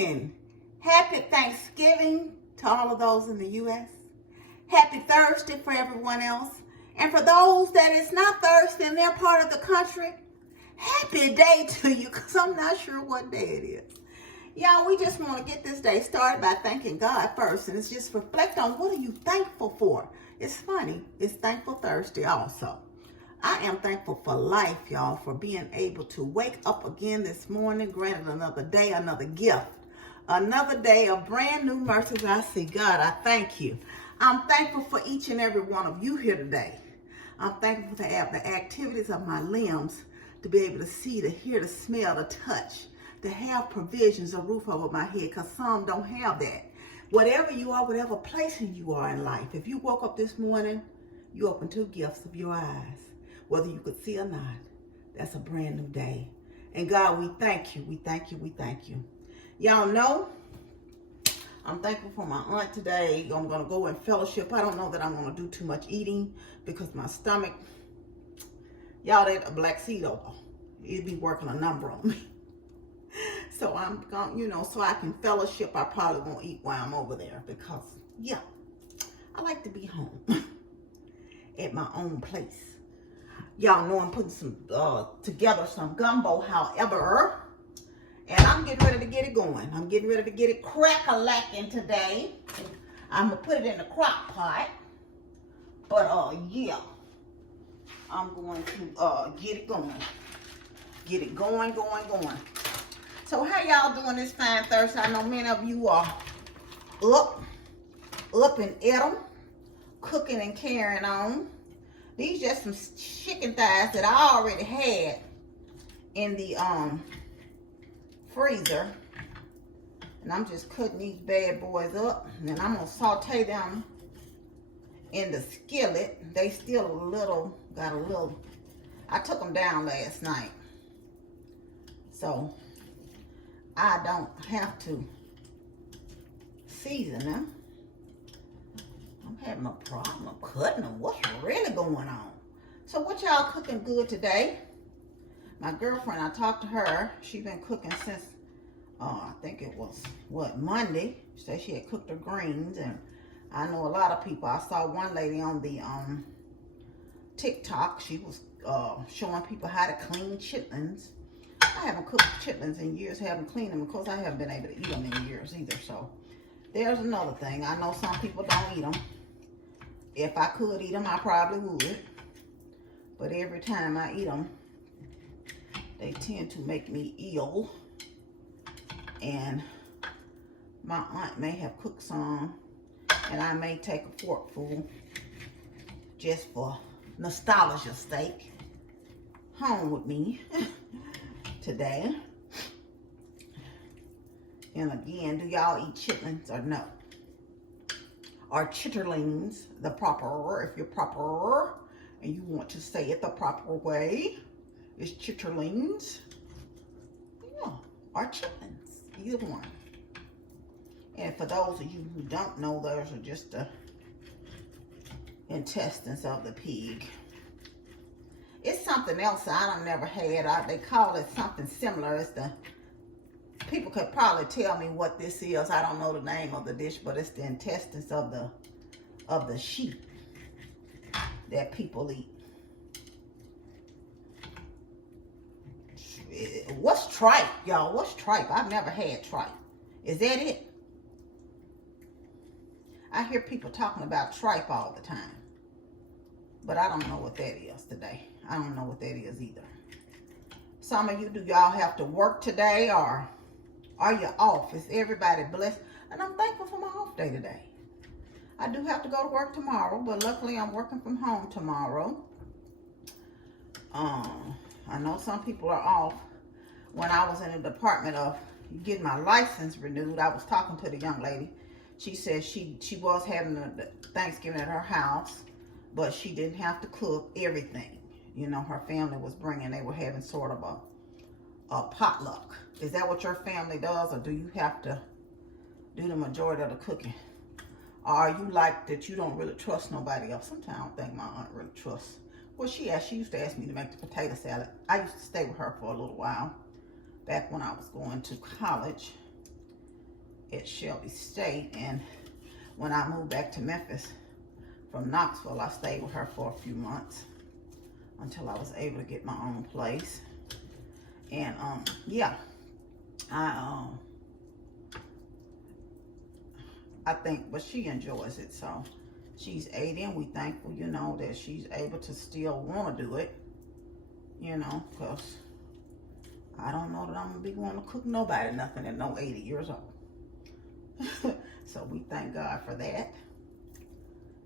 morning. Happy Thanksgiving to all of those in the U.S. Happy Thursday for everyone else. And for those that is not Thursday in their part of the country, happy day to you, because I'm not sure what day it is. Y'all, we just want to get this day started by thanking God first. And it's just reflect on what are you thankful for. It's funny. It's Thankful Thursday also. I am thankful for life, y'all, for being able to wake up again this morning, granted another day, another gift, another day of brand new mercies I see. God, I thank you. I'm thankful for each and every one of you here today. I'm thankful for the activities of my limbs, to be able to see, to hear, to smell, to touch, to have provisions, a roof over my head, because some don't have that. Whatever you are, whatever place you are in life, if you woke up this morning, you opened two gifts of your eyes. Whether you could see or not, that's a brand new day. And God, we thank you, we thank you, we thank you. Y'all know, I'm thankful for my aunt today. I'm going to go in fellowship. I don't know that I'm going to do too much eating because my stomach, y'all, that a black seed over, it'd be working a number on me. So I'm going, so I can fellowship. I probably won't eat while I'm over there because, yeah, I like to be home at my own place. Y'all know I'm putting some together some gumbo, however, and I'm getting ready to get it going. I'm getting ready to get it crack-a-lacking today. I'm going to put it in the crock pot. But, yeah, I'm going to get it going. Get it going. So how y'all doing this fine Thursday? I know many of you are up and at 'em, cooking and carrying on. These just some chicken thighs that I already had in the freezer. And I'm just cutting these bad boys up. And then I'm going to saute them in the skillet. They still got a little, I took them down last night. So I don't have to season them. I'm having a problem of cutting them. What's really going on? So what y'all cooking good today? My girlfriend, I talked to her. She's been cooking since, I think it was, Monday. She said she had cooked her greens. And I know a lot of people. I saw one lady on the TikTok. She was showing people how to clean chitlins. I haven't cooked chitlins in years. Haven't cleaned them because I haven't been able to eat them in years either. So there's another thing. I know some people don't eat them. If I could eat them, I probably would. But every time I eat them, they tend to make me ill. And my aunt may have cooked some, and I may take a forkful just for nostalgia's sake home with me today. And again, do y'all eat chitlins or no? Or chitterlings, the proper, if you're proper and you want to say it the proper way, it's chitterlings. Yeah, or chitlins, either one. And for those of you who don't know, those are just the intestines of the pig. It's something else I've never had. They call it something similar. It's the, people could probably tell me what this is. I don't know the name of the dish, but it's the intestines of the sheep that people eat. What's tripe, y'all? What's tripe? I've never had tripe. Is that it? I hear people talking about tripe all the time, but I don't know what that is today. I don't know what that is either. Some of you, do y'all have to work today, or are you off? Is everybody blessed? And I'm thankful for my off day today. I do have to go to work tomorrow, but luckily I'm working from home tomorrow. I know some people are off. When I was in the department of getting my license renewed, I was talking to the young lady. She said she was having a Thanksgiving at her house, but she didn't have to cook everything. Her family was bringing, they were having sort of a potluck. Is that what your family does, or do you have to do the majority of the cooking? Or are you like that you don't really trust nobody else? Sometimes I don't think my aunt really trusts. Well, she used to ask me to make the potato salad. I used to stay with her for a little while back when I was going to college. at Shelby State, and when I moved back to Memphis from Knoxville, I stayed with her for a few months until I was able to get my own place. And yeah, I think, but she enjoys it. So she's 80, and we thankful, you know, that she's able to still want to do it, you know, because I don't know that I'm gonna be wanting to cook nobody nothing at no 80 years old. So we thank God for that,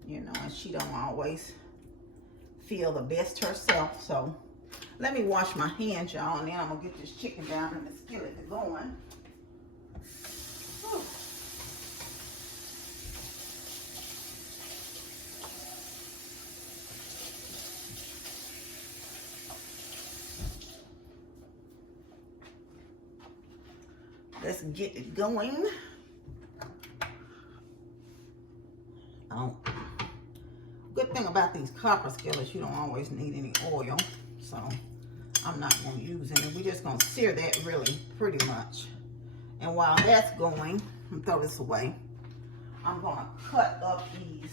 you know. And she don't always feel the best herself. So let me wash my hands, y'all, and then I'm gonna get this chicken down in the skillet going. Whew. Let's get it going. Good thing about these copper skillets, you don't always need any oil, so I'm not going to use any. We're just going to sear that really pretty much. And while that's going, I'm throw this away. I'm going to cut up these.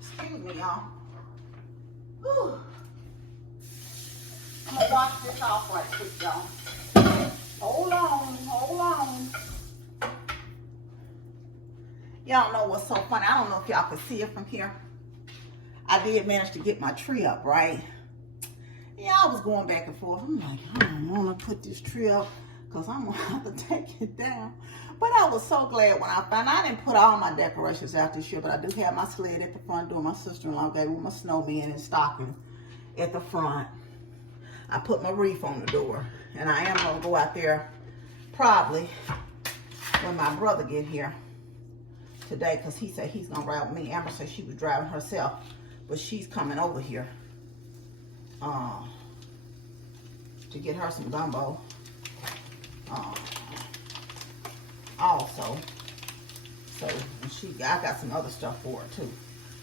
Excuse me, y'all. Whew. I'm going to wash this off right quick, y'all. Hold on, hold on. Y'all know what's so funny? I don't know if y'all can see it from here. I did manage to get my tree up, right? Yeah, I was going back and forth. I'm like, I don't want to put this tree up because I'm going to have to take it down. But I was so glad when I found I didn't put all my decorations out this year, but I do have my sled at the front door. My sister-in-law gave me my snowman and stocking at the front. I put my wreath on the door. And I am going to go out there probably when my brother get here today, because he said he's going to ride with me. Amber said she was driving herself, but she's coming over here to get her some gumbo also. So and I got some other stuff for her too.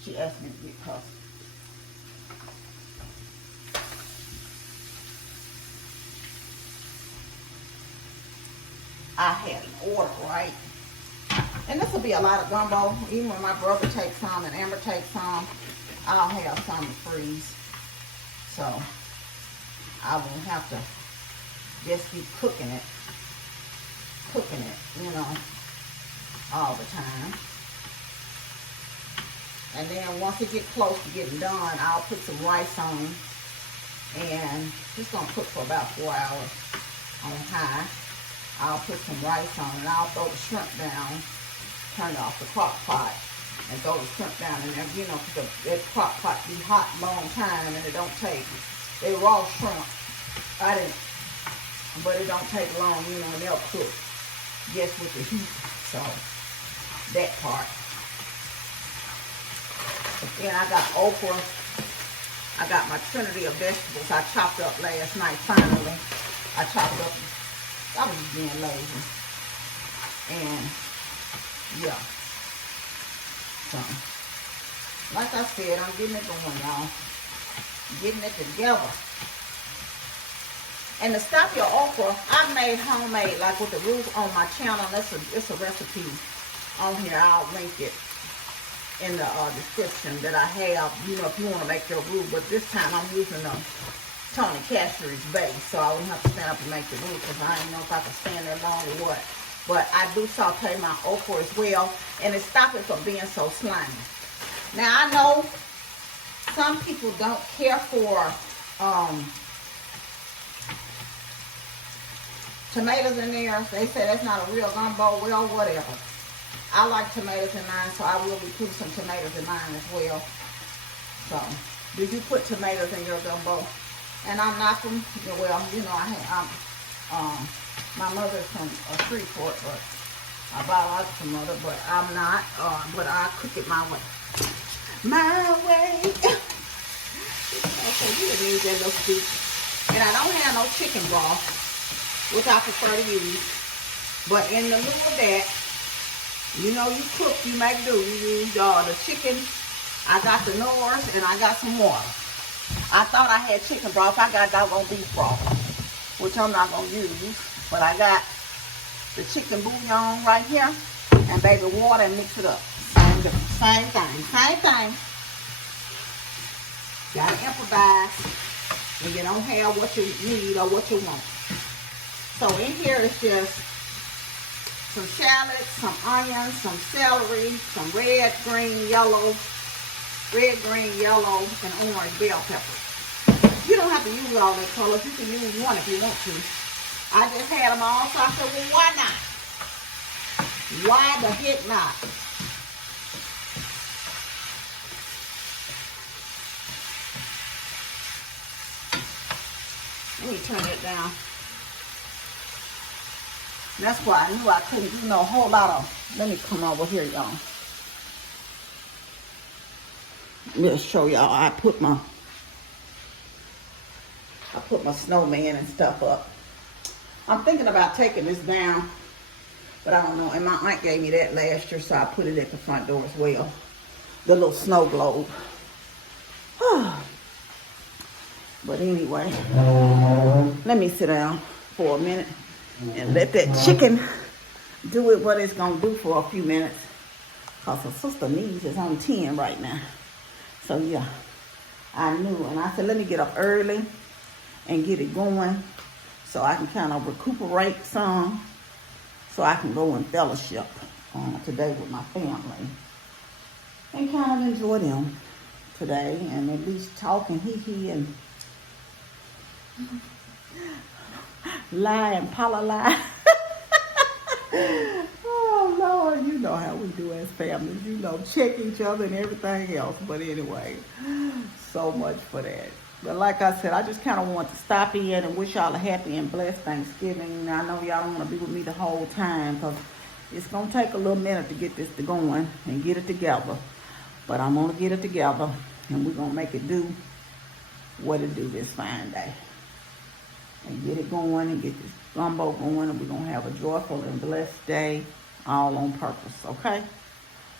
She asked me to get her. I had an order, right? And this will be a lot of gumbo. Even when my brother takes some and Amber takes some, I'll have some to freeze. So I won't have to just keep cooking it, you know, all the time. And then once it gets close to getting done, I'll put some rice on, and it's gonna cook for about 4 hours on high. I'll put some rice on, and I'll throw the shrimp down, turn off the crock pot, and throw the shrimp down in there, you know, because that crock pot be hot a long time, and it don't take, they raw shrimp, but it don't take long, you know, and they'll cook just with the heat, so that part. But then I got okra, I got my trinity of vegetables I chopped up last night, finally. I chopped up, I was just being lazy. And, yeah. So, like I said, I'm getting it going, y'all. Getting it together. And to stop your okra, I made homemade, like with the roux on my channel. It's a recipe on here. I'll link it in the description that I have, you know, if you want to make your roux. But this time I'm using Tony Cashier's base, so I wouldn't have to stand up and make the roux because I didn't know if I could stand that long or what. But I do saute my okra as well, and it stops it from being so slimy. Now I know some people don't care for tomatoes in there. They say that's not a real gumbo. Well, whatever. I like tomatoes in mine, so I will be putting some tomatoes in mine as well. So, do you put tomatoes in your gumbo? And I'm not from, well, you know, my mother's from Freeport, but my biological mother, but I'm not, but I cook it my way. My way. Okay, you didn't use that little scoop. And I don't have no chicken broth, which I prefer to use. But in the lieu of that, you know, you cook, you make do. You use the chicken. I got the North, and I got some water. I thought I had chicken broth. I got doggone beef broth, which I'm not going to use. But I got the chicken bouillon right here and baby water and mix it up. Same thing. Gotta improvise when you don't have what you need or what you want. So in here is just some shallots, some onions, some celery, some red, green, yellow, and orange bell peppers. You don't have to use all that colors. You can use one if you want to. I just had them all, so I said, well, why not? Why the heck not? Let me turn it down. That's why I knew I couldn't do no whole lot of. Let me come over here, y'all. Let me show y'all. I put my snowman and stuff up. I'm thinking about taking this down, but I don't know. And my aunt gave me that last year, so I put it at the front door as well. The little snow globe. But anyway, let me sit down for a minute and let that chicken do what it's gonna do for a few minutes. Cause her sister needs is on 10 right now. So yeah, I knew, and I said, let me get up early and get it going so I can kind of recuperate some, so I can go and fellowship today with my family and kind of enjoy them today, and at least talk and hee and lie and lie. Oh Lord, you know how we do as families, you know, check each other and everything else. But anyway, so much for that. But like I said, I just kind of want to stop in and wish y'all a happy and blessed Thanksgiving. I know y'all don't want to be with me the whole time because it's going to take a little minute to get this going and get it together. But I'm going to get it together and we're going to make it do what it do this fine day. And get it going and get this gumbo going, and we're going to have a joyful and blessed day all on purpose, okay?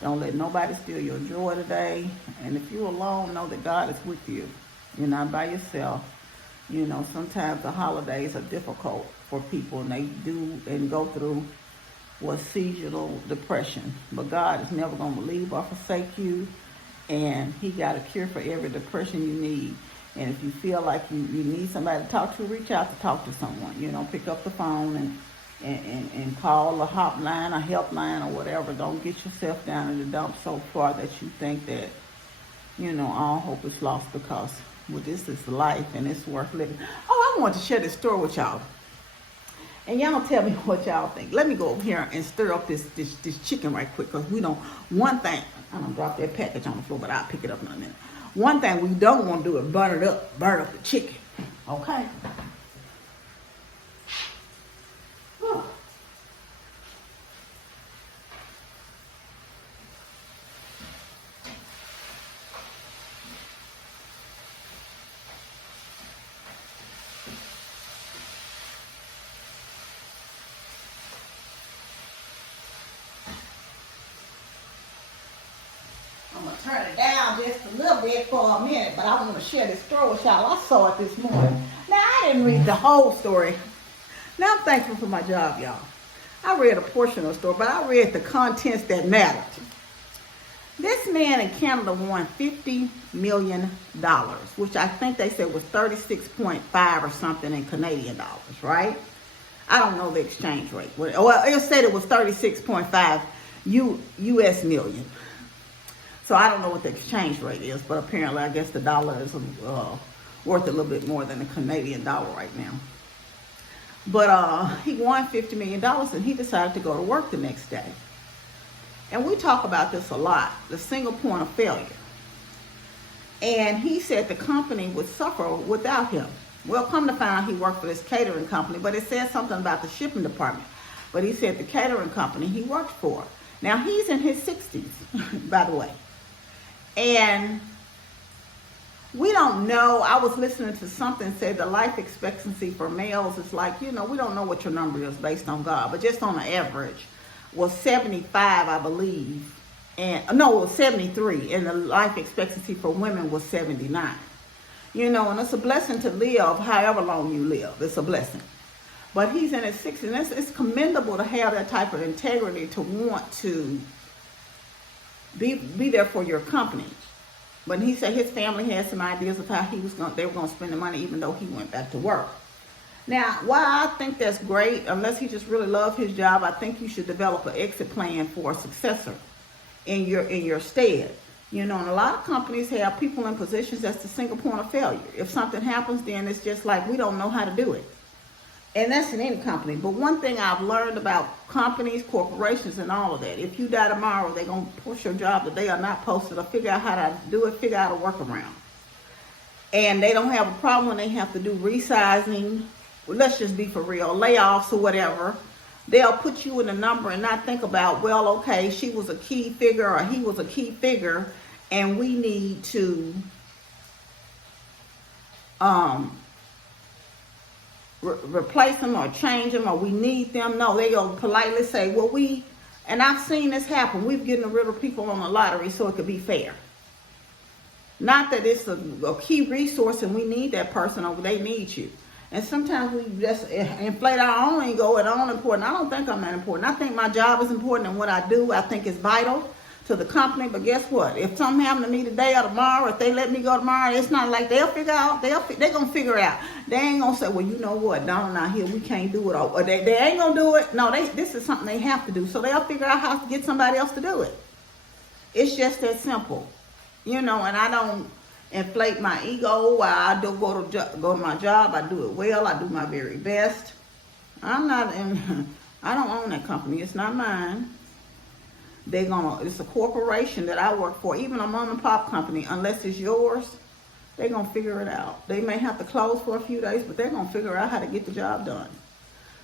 Don't let nobody steal your joy today. And if you're alone, know that God is with you. You're not by yourself. You know, sometimes the holidays are difficult for people, and they do and go through what's seasonal depression. But God is never going to leave or forsake you, and he got a cure for every depression you need. And if you feel like you need somebody to talk to, reach out to talk to someone. You know, pick up the phone and call a hotline, a helpline, or whatever. Don't get yourself down in the dump so far that you think that, you know, all hope is lost, because, well, this is life and it's worth living. Oh, I want to share this story with y'all. And y'all tell me what y'all think. Let me go over here and stir up this chicken right quick, because we don't, one thing, I'm going to drop that package on the floor, but I'll pick it up in a minute. One thing we don't want to do is burn up the chicken, okay? Whew. I'm going to turn it down just a little bit for a minute, but I want to share this story with y'all. I saw it this morning. Now, I didn't read the whole story. Now, I'm thankful for my job, y'all. I read a portion of the story, but I read the contents that mattered. This man in Canada won $50 million, which I think they said was 36.5 or something in Canadian dollars, right? I don't know the exchange rate. Well, it said it was 36.5 US million. So I don't know what the exchange rate is, but apparently I guess the dollar is worth a little bit more than the Canadian dollar right now. But he won $50 million and he decided to go to work the next day. And we talk about this a lot, the single point of failure. And he said the company would suffer without him. Well, come to find out he worked for this catering company, but it said something about the shipping department. But he said the catering company he worked for. Now, he's in his 60s, by the way. And we don't know. I was listening to something say the life expectancy for males is like, you know, we don't know what your number is based on God, but just on the average was 75, I believe. And no, it was 73, and the life expectancy for women was 79. You know, and it's a blessing to live however long you live. It's a blessing. But he's in his 60s, and it's commendable to have that type of integrity to want to be there for your company. But he said his family had some ideas of how they were going to spend the money, even though he went back to work. Now, while I think that's great, unless he just really loves his job, I think you should develop an exit plan for a successor in your stead. You know, and a lot of companies have people in positions that's the single point of failure. If something happens, then it's just like we don't know how to do it. And that's in any company. But one thing I've learned about companies, corporations, and all of that, if you die tomorrow, they're going to push your job that they are not posted or figure out how to do it, figure out a workaround. And they don't have a problem when they have to do resizing, let's just be for real, layoffs or whatever. They'll put you in a number and not think about, well, okay, she was a key figure or he was a key figure, and we need to replace them or change them, or we need them. No, they go politely say, well, and I've seen this happen. We've gotten rid of people on the lottery so it could be fair. Not that it's a key resource and we need that person or they need you. And sometimes we just inflate our own ego and own important. I don't think I'm that important. I think my job is important, and what I do, I think is vital to the company. But guess what? If something happened to me today or tomorrow, if they let me go tomorrow, it's not like they'll figure out. They're going to figure it out. They ain't going to say, well, you know what, Donna not here, we can't do it. Or they ain't going to do it. No, this is something they have to do. So they'll figure out how to get somebody else to do it. It's just that simple. You know, and I don't inflate my ego while I do go to my job. I do it well. I do my very best. I don't own that company. It's not mine. It's a corporation that I work for. Even a mom and pop company, unless it's yours, they're going to figure it out. They may have to close for a few days, but they're going to figure out how to get the job done.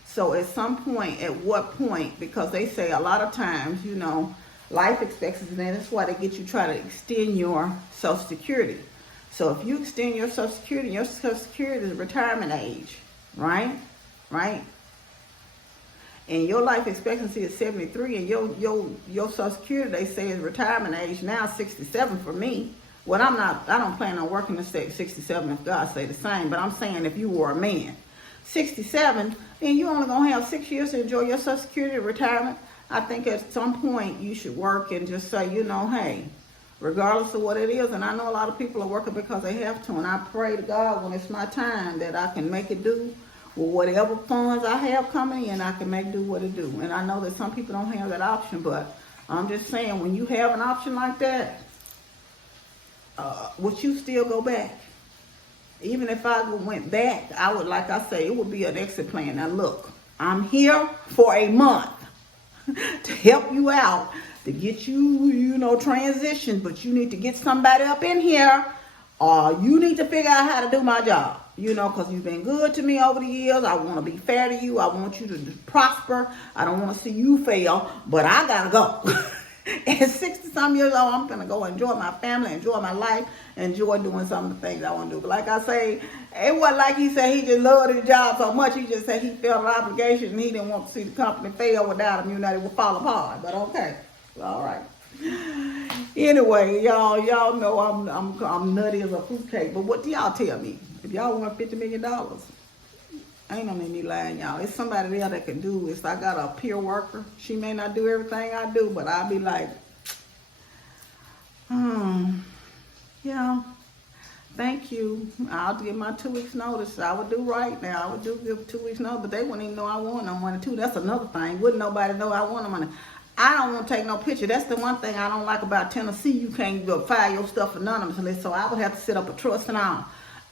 So at some point, at what point, because they say a lot of times, you know, life expectancy, and that's why they get you try to extend your Social Security. So if you extend your Social Security is retirement age, right? Right? And your life expectancy is 73, and your Social Security, they say, is retirement age now 67 for me. Well, I don't plan on working to stay 67 if God say the same, but I'm saying if you were a man. 67, then you're only going to have 6 years to enjoy your Social Security retirement. I think at some point you should work and just say, you know, hey, regardless of what it is, and I know a lot of people are working because they have to, and I pray to God when it's my time that I can make it do with whatever funds I have coming in, I can make do what it do. And I know that some people don't have that option, but I'm just saying, when you have an option like that, would you still go back? Even if I went back, I would, like I say, it would be an exit plan. Now look, I'm here for a month to help you out, to get you, you know, transition, but you need to get somebody up in here, or you need to figure out how to do my job, you know, because you've been good to me over the years. I want to be fair to you. I want you to prosper. I don't want to see you fail, but I gotta go. At 60-some years old, I'm going to go enjoy my family, enjoy my life, enjoy doing some of the things I want to do. But like I say, it wasn't like he said he just loved his job so much. He just said he felt an obligation and he didn't want to see the company fail without him. You know, it would fall apart. But okay, all right. Anyway, y'all know I'm nutty as a fruitcake. But what do y'all tell me? If y'all want $50 million, I ain't no need me lying, y'all. It's somebody there that can do it. I got a peer worker. She may not do everything I do, but I'll be like, yeah, thank you. I'll give my 2 weeks notice. I would do right now. I would give 2 weeks notice, but they wouldn't even know I want no money too. That's another thing. Wouldn't nobody know I want no money. I don't want to take no picture. That's the one thing I don't like about Tennessee. You can't file your stuff anonymously, so I would have to set up a trust and all.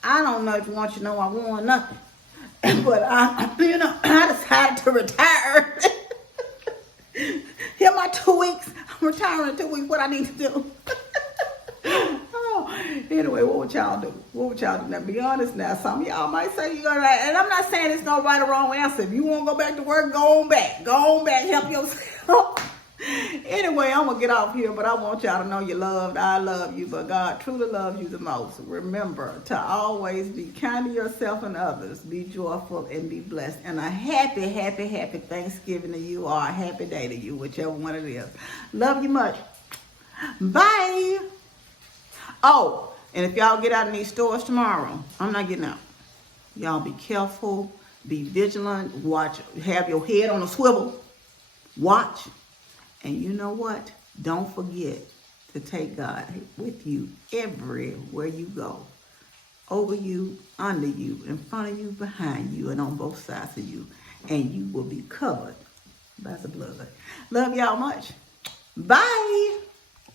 I don't know if you want you to know I want nothing. But I decided to retire. Here my 2 weeks. I'm retiring in 2 weeks. What I need to do? Anyway, what would y'all do? What would y'all do? Now, be honest now. Some of y'all might say you're going to, and I'm not saying it's no right or wrong answer. If you want to go back to work, go on back. Go on back. Help yourself. Anyway, I'm going to get off here, but I want y'all to know you're loved. I love you, but God truly loves you the most. Remember to always be kind to yourself and others. Be joyful and be blessed. And a happy, happy, happy Thanksgiving to you, or a happy day to you, whichever one it is. Love you much. Bye. Oh, And if y'all get out in these stores tomorrow, I'm not getting out. Y'all be careful, be vigilant, watch, have your head on a swivel, watch. And you know what? Don't forget to take God with you everywhere you go. Over you, under you, in front of you, behind you, and on both sides of you. And you will be covered by the blood. Love y'all much. Bye.